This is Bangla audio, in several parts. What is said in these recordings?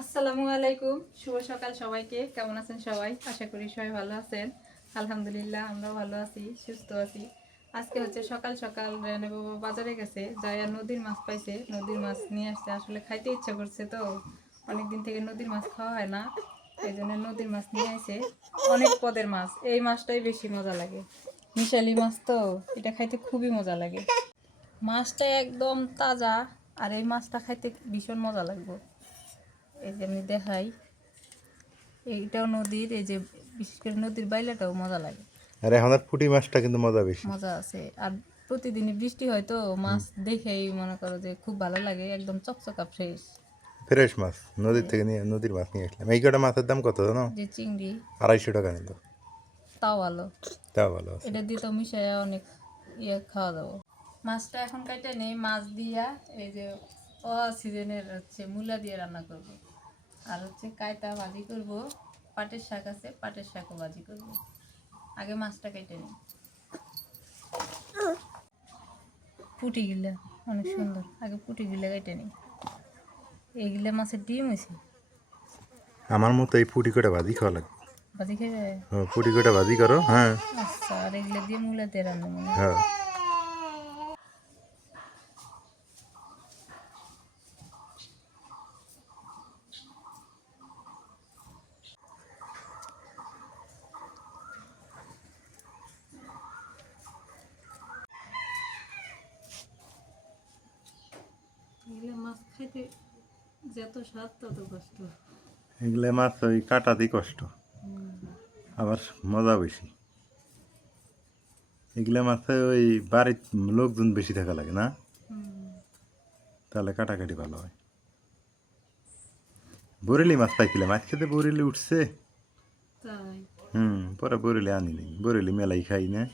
আসসালামু আলাইকুম, শুভ সকাল সবাইকে। কেমন আছেন সবাই? আশা করি সবাই ভালো আছেন। আলহামদুলিল্লাহ আমরাও ভালো আছি, সুস্থ আছি। আজকে হচ্ছে সকাল সকাল রেনে বাবা বাজারে গেছে, যাইয়া নদীর মাছ পাইছে, নদীর মাছ নিয়ে আসছে। আসলে খাইতে ইচ্ছা করছে, তো অনেকদিন থেকে নদীর মাছ খাওয়া হয় না, এই জন্য নদীর মাছ নিয়ে আসে। অনেক পদের মাছ, এই মাছটাই বেশি মজা লাগে। মিশালি মাছ তো, এটা খাইতে খুবই মজা লাগে। মাছটা একদম তাজা, আর এই মাছটা খাইতে ভীষণ মজা লাগবে। এই যে আমি দেখাই, এইটাও নদীর, এই যে বিশেষ করে নদীর বাইলাটাও মজা লাগে। আর এখন আর পুঁটি মাছটা কিন্তু মজা বেশি। মজা আছে, আর প্রতিদিনই বৃষ্টি হয়, তো মাছ দেখেই মনে করো যে খুব ভালো লাগে, একদম চকচকা ফ্রেশ। ফ্রেশ মাছ নদীর থেকে নিয়ে নদীর মাছ নিয়ে আসলাম। এই কটা মাছের দাম কত জানো? যে চিংড়ি, 250 টাকা নিল। তাও ভালো। তাও ভালো আছে। এটা দিয়ে তো মিশাইয়া অনেক খাওয়া যাবো। মাছটা এখন কাইটা নেই, মাছ দিয়া এই যে সিজনের হচ্ছে মূলা দিয়ে রান্না করব। আর হচ্ছে কায়তা ভাজি করব, পাটের শাক আছে, পাটের শাকও ভাজি করব। আগে মাছটা কেটে নিই। পুঁটি গিলা অনেক সুন্দর, আগে পুঁটি গিলা কেটে নিই। এইগুলা মাছের ডিম হয়েছে। আমার মতো এই পুঁটি কটা ভাজি খাওয়া লাগবে। ভাজি খেয়ে পুঁটি কটা ভাজি করো, হ্যাঁ। আচ্ছা, আর এগুলো দিয়ে মূলা দিয়ে রান্না মানে। হ্যাঁ, এগুলো মাছ খাইতে যত স্বাদ তত কষ্ট। এগুলো মাছ ওই কাটাতেই কষ্ট, আবার মজা বেশি। এগুলো মাছে ওই বাড়ির লোকজন বেশি থাকা লাগে না, তাহলে কাটাকাটি ভালো হয়। বরেলি মাছ পাইছিলাম, মাছ খেতে বরেলি উঠছে। তাই পরে বরেলি আনি নি, বরেলি মেলাই খাই না।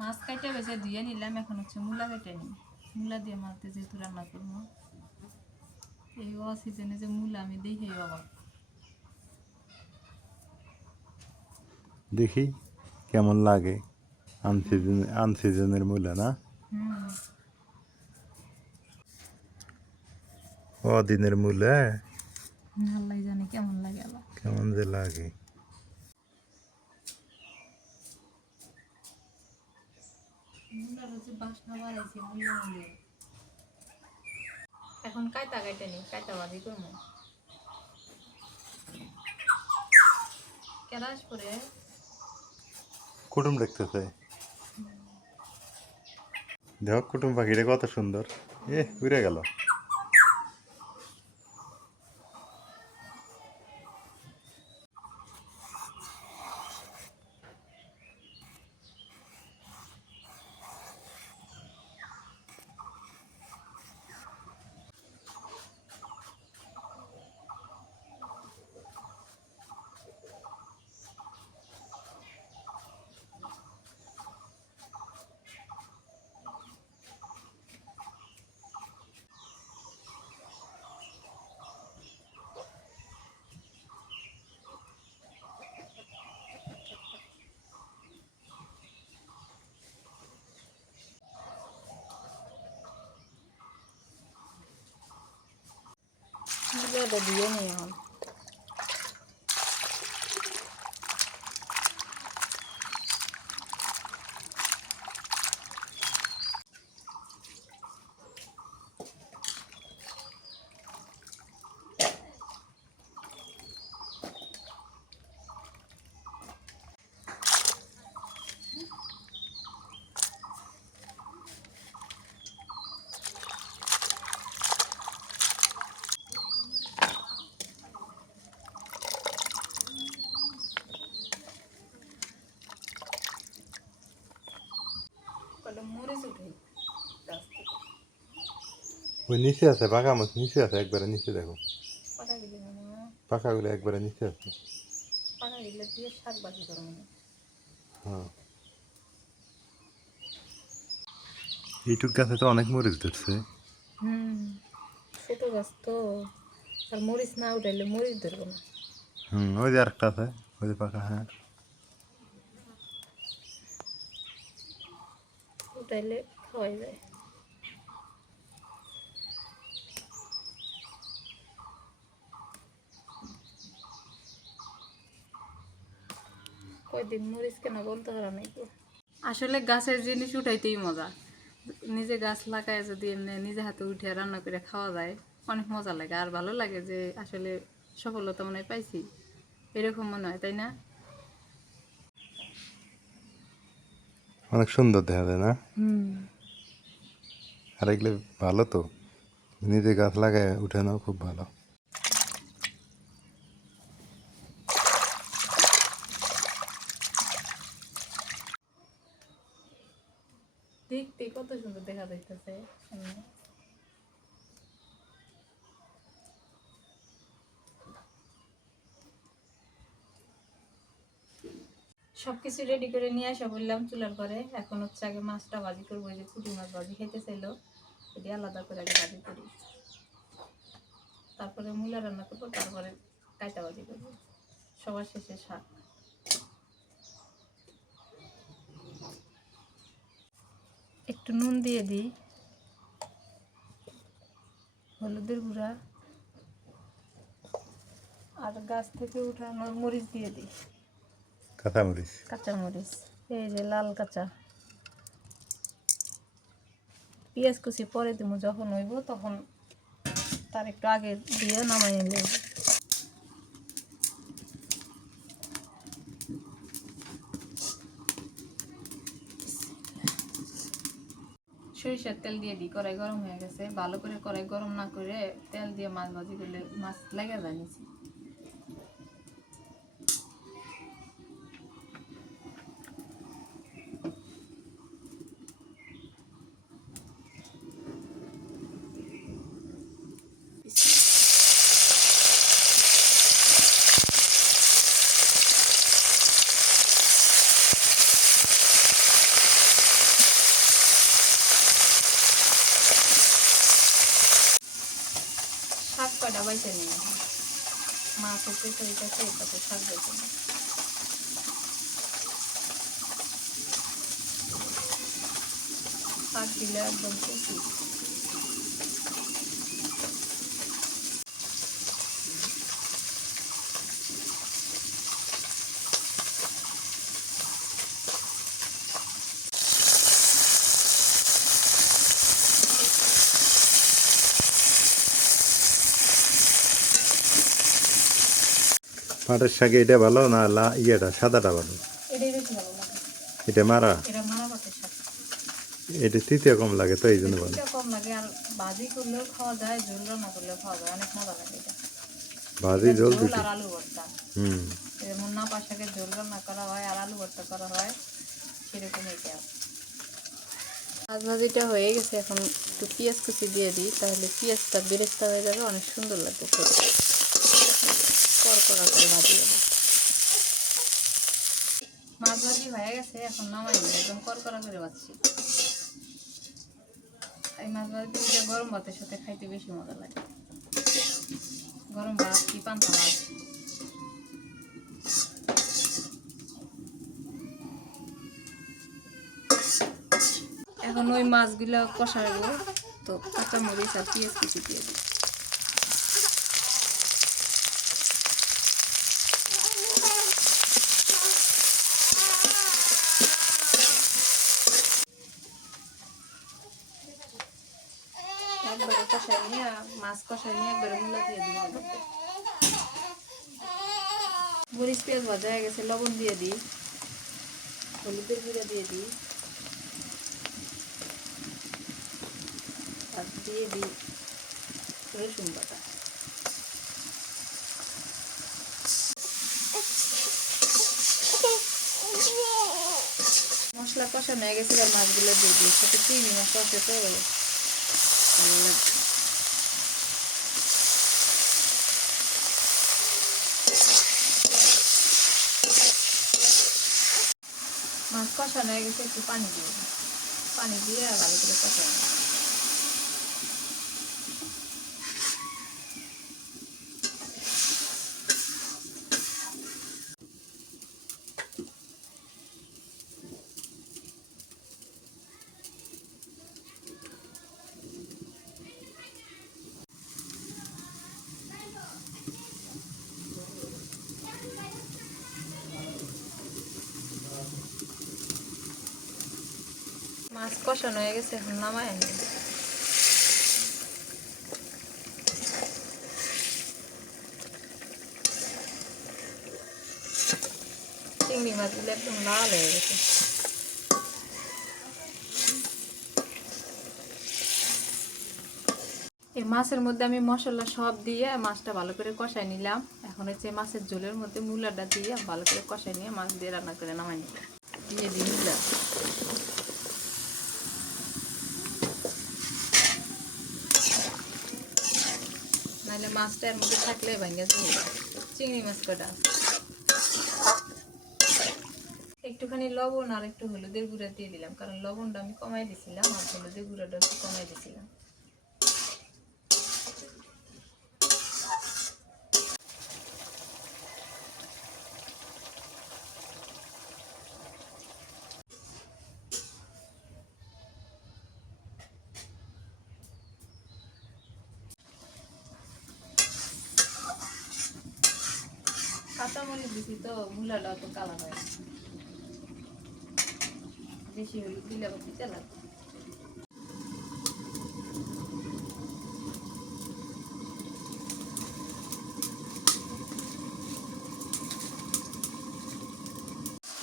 মাছ কাইটে বেছে ধুয়ে নিলাম, এখন হচ্ছে মূলা কেটে নিই। মূলা দিয়ে মাছ দিয়ে যেহেতু রান্না করবো, এই সিজনে যে মূলা আমি দেখি অবাক। দেখি কেমন লাগে। আনসিজনের মূলা না, অদিনের মূলা আল্লাহ জানে কেমন লাগে আবার। কেমন যে লাগে। মূলার হচ্ছে বাসনা বাড়াইছে মূলা মূলে। এখন কায়তা কাইটে নিই, কায়তা ভাজি করবো। কেরাস করে কুটুম দেখতেছে, দেখ কুটুম পাখিটা কত সুন্দর, উড়ে গেল। মূলাটা দিয়ে নিই এখন। কটা মরিচ উঠে গাছ থেকে। ওই নিচে আছে, পাকা মাছ নিচে আছে, একবারে নিচে দেখো। পাকা গেলে মানে পাকাগুলো একবারে নিচে আছে। পাকা গেলে দিয়ে শাক ভাজি করো মানে। হ্যাঁ, এইটুক গাছে তো অনেক মরিচ ধরছে। ছোট গাছ তো, আর মরিচ না উঠাইলে মরিচ ধরবো না। ওই যে আরেকটা আছে, ওই যে পাকা, হ্যাঁ। উঠাইলে খাওয়াই যায়। কয়দিন মরিচ কেন বলতে পারা নাই তো। আসলে গাছের জিনিস উঠাইতেই মজা। নিজে গাছ লাগায় যদি এমনি নিজে হাতে উঠে রান্না করে খাওয়া যায় অনেক মজা লাগে, আর ভালো লাগে যে আসলে সফলতা মনে হয় পাইছি, এরকম মনে হয়, তাই না? অনেক সুন্দর দেখা যায় না? হুম। আর এগুলো ভালো তো, নিজে গাছ লাগায় উঠানো খুব ভালো। দেখতে কত সুন্দর দেখা যাইতেছে। সবকিছু রেডি করে নিয়ে আসা বললাম চুলার পরে। এখন হচ্ছে আগে মাছটা ভাজি করবো, যে পুঁটি মাছ ভাজি খেতে চাইলো, এটি আলাদা করে আগে ভাজি করি, তারপরে মূলা রান্না করবো, তারপরে কাঁচা ভাজি করবো, সবার শেষে শাক। একটু নুন দিয়ে দিই, হলুদের গুঁড়া, আর গাছ থেকে উঠানো মরিচ দিয়ে দিই, কাঁচামরিচ। কাঁচা মরিচ, এই যে লাল কাঁচা। পেঁয়াজ কুচি পরে দেবো যখন হইব, তখন তার একটু আগে দিয়ে নামাই নিলে। সরিষার তেল দিয়ে দিই, কড়াই গরম হয়ে গেছে। ভালো করে কড়াই গরম না করে তেল দিয়ে মাছ ভাজি করলে মাছ লেগে যায় নিচে। শাক কয়টা বাইতে নিয়ে মাছ হচ্ছে সেইটাছে, তারপর শাক বাইতে নিই। শাক দিলে একদম কুচি। পাটের শাকে এটা ভালো না ইয়েটা সাদাটা ভালো? এটাই বেশি ভালো লাগে। এটা মারা, এটা মারা পাটের শাক। এটা তৃতীয় কম লাগে তো এই জন্য ভালো। এটা কম লাগে, আর ভাজি করলেও খাওয়া যায়, ঝোল রান্না করলেও খাওয়া যায়, অনেক মজা লাগে এটা। ভাজি এটা ঝোল ঝোল দুটি। আর আলু ভর্তা, হুম। যেমন না পাঁচ শাকের ঝোল রান্না করা হয় আর আলু ভর্তা করা হয়, সেরকম এটা। মাছ ভাজিটা হয়ে গেছে, এখন একটু পেঁয়াজ কুচি দিয়ে দিই, তাহলে পেঁয়াজটা বেরেস্তা হয়ে যাবে, অনেক সুন্দর লাগবে খেতে, কড়কড়া করে ভাজি হবে। মাছ ভাজি হয়ে গেছে, এখন নামাই নিই, একদম কড়কড়া করে ভাজছি। এই মাছ ভাজিটা গরম ভাতের সাথে খাইতে বেশি মজা লাগে। গরম ভাত কি পান্তা ভাত। এখন ওই মাছগুলো কষাবো, তো কাঁচামরিচ আর পেঁয়াজ কুচি দিয়ে দিই। একবারে কষাই নিয়ে, মাছ কষাই নিয়ে একবারে মূলা দিয়ে দিই। মরিচ পেঁয়াজ ভাজা হয়ে গেছে, লবণ দিয়ে দিই, হলুদের গুঁড়া দিয়ে দিই, আর দিয়ে দিই রসুন বাটা। মশলা কষানো হয়ে গেছে, আর মাছগুলো দিয়ে দিই, সাথে চিংড়ি মাছ আছে তো ভালো লাগবে। মাছ কষানো হয়ে গেছে, একটু পানি দিয়ে দিই, পানি দিয়ে ভালো করে কষানো। মাছ কষানো হয়ে গেছে, এখন নামায় আনি। চিংড়ি মাছগুলো একদম লাল হয়ে গেছে। এই মাছের মধ্যে আমি মশলা সব দিয়ে মাছটা ভালো করে কষাই নিলাম। এখন হচ্ছে মাছের ঝোলের মধ্যে মূলাটা দিয়ে ভালো করে কষাই নিয়ে মাছ দিয়ে রান্না করে নামাই নিলাম। দিয়ে দিই মূলা। নাহলে মাছটা এর মধ্যে থাকলে ভেঙে যাবে। চিংড়ি মাছ কটা একটুখানি লবণ আর একটু হলুদের গুঁড়া দিয়ে দিলাম, কারণ লবণটা আমি কমাই দিছিলাম আর হলুদের গুঁড়াটা একটু কমাই দিছিলাম। কাঁচামরিচ দিছি তো মূলাটা তো কালার হয়, বেশি হলুদ দিলে আবার দিতে লাগবে।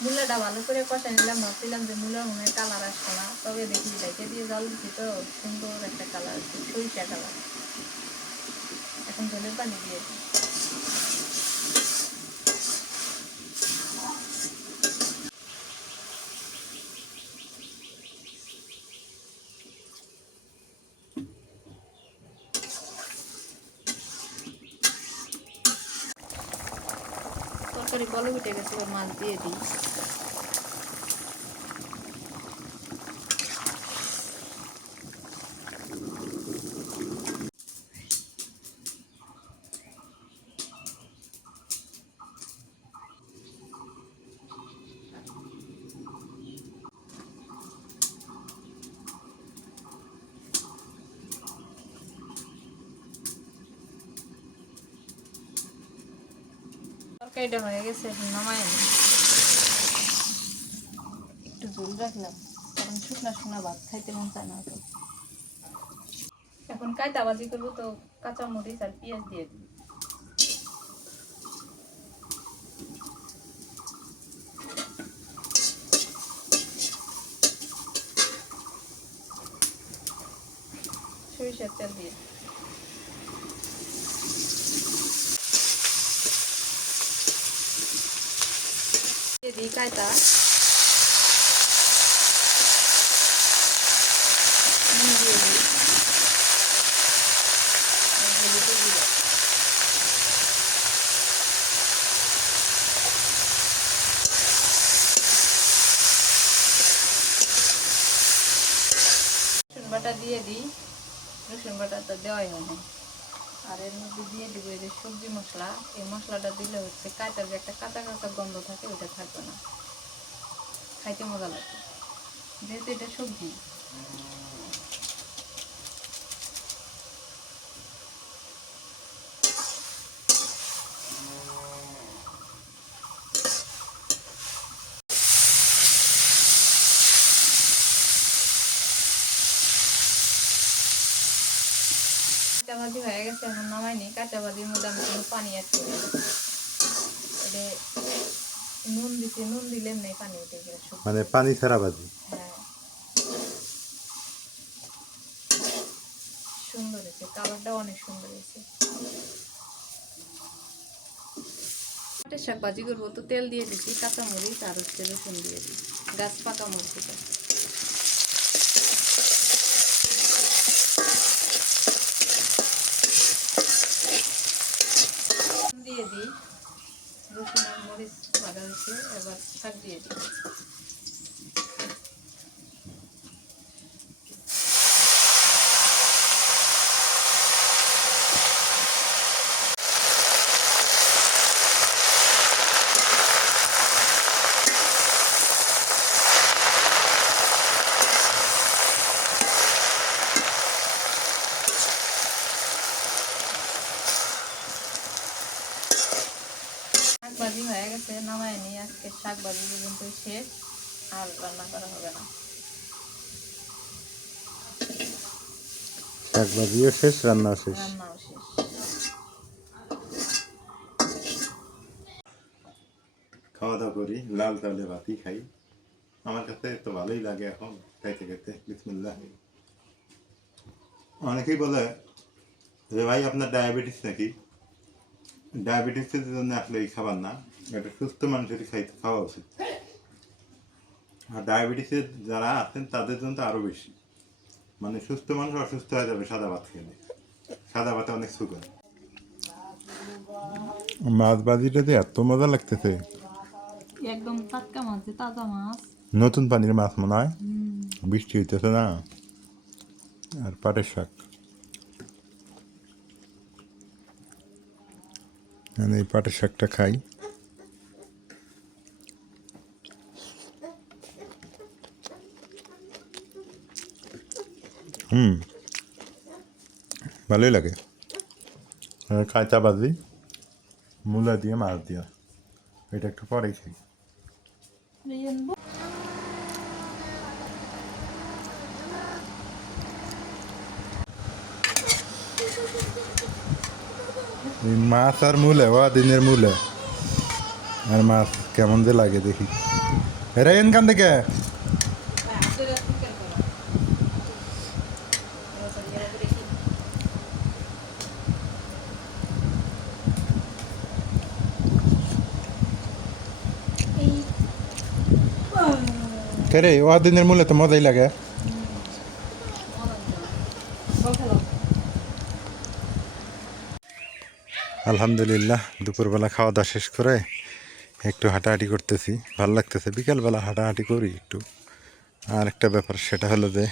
মূলাটা ভালো করে কষাই নিলাম, ভাবছিলাম যে মূলার মনে হয় কালার আসছে না, তবে দেখি ডাইকে দিয়ে জল দিচ্ছি তো সুন্দর একটা কালার আছে, সরিষা কালার। এখন ঝোলের পানি দিয়ে দিই। তরকারি বলে উঠে গেছে, মাছ দিয়ে দিই। তরকারিটা হয়ে গেছে, এখন নামাই আনি। একটু ঝোল রাখলাম, কারণ শুকনা শুকনা ভাত খাইতে মন চায় না তো। এখন কায়তা ভাজি করবো তো কাঁচা মরিচ আর পেঁয়াজ দিয়ে দিই। সরিষার তেল দিয়ে দিই কায়তা। নুন দিয়ে দিই, হলুদের গুঁড়ো। রসুন বাটা দিয়ে দিই, রসুন বাটা তো দেওয়াই হয় না। আর এর মধ্যে দিয়ে দিব এই যে সবজি মশলা। এই মশলাটা দিলে হচ্ছে কাঁচার যে একটা কাঁচা কাঁচা গন্ধ থাকে ওটা থাকবে না, খাইতে মজা লাগবে, যেহেতু এটা সবজি। কাঁচা ভাজি হয়ে গেছে, এখন নামাই নি। কাঁচা ভাজির মধ্যে আমি কোনো পানি অ্যাড করি না। এটা নুন দিছি, নুন দিলে এমনি পানি উঠে গেছে, মানে পানি ছাড়া ভাজি। হ্যাঁ, সুন্দর হয়েছে, কালারটাও অনেক সুন্দর হয়েছে। পাটের শাক ভাজি করবো তো তেল দিয়ে দিচ্ছি, কাঁচামরিচ আর হচ্ছে রসুন দিয়ে দিই, গাছ পাকা মরিচ দিয়ে দিই। রসুন আর মরিচ ভাজা হয়েছে, এবার শাক দিয়ে দিই। শাক ভাজি হয়ে গেছে, নামায় নিয়ে আজকে শাক ভাজি পর্যন্ত শেষ, আর রান্না করা হবে না। শাক ভাজিও শেষ, রান্নাও শেষ। রান্নাও শেষ। খাওয়া দাওয়া করি, লাল চালে ভাতই খাই। আমার কাছে তো ভালোই লাগে এখন খাইতে খাইতে। বিসমিল্লাহ। অনেকেই বলে যে ভাই আপনার ডায়াবেটিস নাকি? ডায়াবেটিসের জন্য আসলে এই খাবার না, এটা সুস্থ মানুষেরই খাওয়া উচিত। আর ডায়াবেটিসের যারা আছেন তাদের জন্য তো আরও বেশি, মানে সুস্থ মানুষ অসুস্থ হয়ে যাবে সাদা ভাত খেলে। সাদা ভাতে অনেক সুগার। মাছ ভাজিটাতে এত মজা লাগতেছে। একদম টাটকা মাছ, তাজা মাছ, নতুন পানির মাছ মনে হয়, বৃষ্টি হইতেছে না। আর পাটের শাক, মানে এই পাটের শাকটা খাই। ভালোই লাগে। কাঁচা ভাজি, মূলা দিয়ে মাছ দিয়া, এটা একটু পরেই খাই। এই মাছ আর মূলে, দিনের মূলে আর মাছ কেমন যে লাগে দেখি। এরা এনখান থেকে রে, দিনের মূলে তো মজাই লাগে। আলহামদুলিল্লাহ, দুপুরবেলা খাওয়া দাওয়া শেষ করে একটু হাঁটাহাঁটি করতেছি, ভালো লাগতেছে। বিকালবেলা হাঁটাহাঁটি করি একটু। আর একটা ব্যাপার, সেটা হলো যে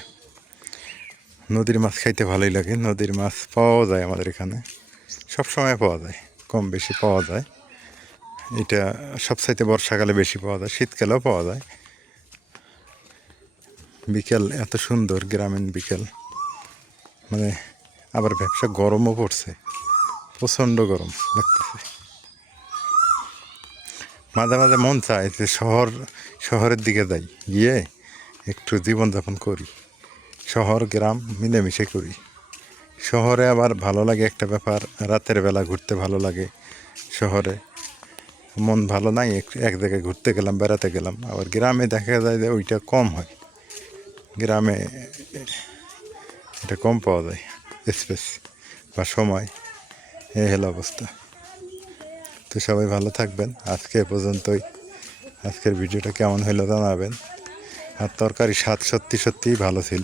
নদীর মাছ খাইতে ভালোই লাগে। নদীর মাছ পাওয়া যায় আমাদের এখানে, সব সময় পাওয়া যায়, কম বেশি পাওয়া যায়। এটা সবচাইতে বর্ষাকালে বেশি পাওয়া যায়, শীতকালেও পাওয়া যায়। বিকেল এত সুন্দর, গ্রামীণ বিকেল, মানে আবার ব্যবসা গরমও পড়ছে, প্রচণ্ড গরম লাগতেছে। মাঝে মাঝে মন চায় যে শহরের দিকে যাই, গিয়ে একটু জীবনযাপন করি, শহর গ্রাম মিলেমিশে করি। শহরে আবার ভালো লাগে একটা ব্যাপার, রাতের বেলা ঘুরতে ভালো লাগে। শহরে মন ভালো নাই, এক জায়গায় ঘুরতে গেলাম, বেড়াতে গেলাম। আবার গ্রামে দেখা যায় যে ওইটা কম হয়, গ্রামে এটা কম পাওয়া যায়, স্পেস বা সময়। এই হলো অবস্থা। তো সবাই ভালো থাকবেন। আজকে এ পর্যন্তই। আজকের ভিডিওটা কেমন হলো জানাবেন। আর তরকারি স্বাদ সত্যি সত্যিই ভালো ছিল।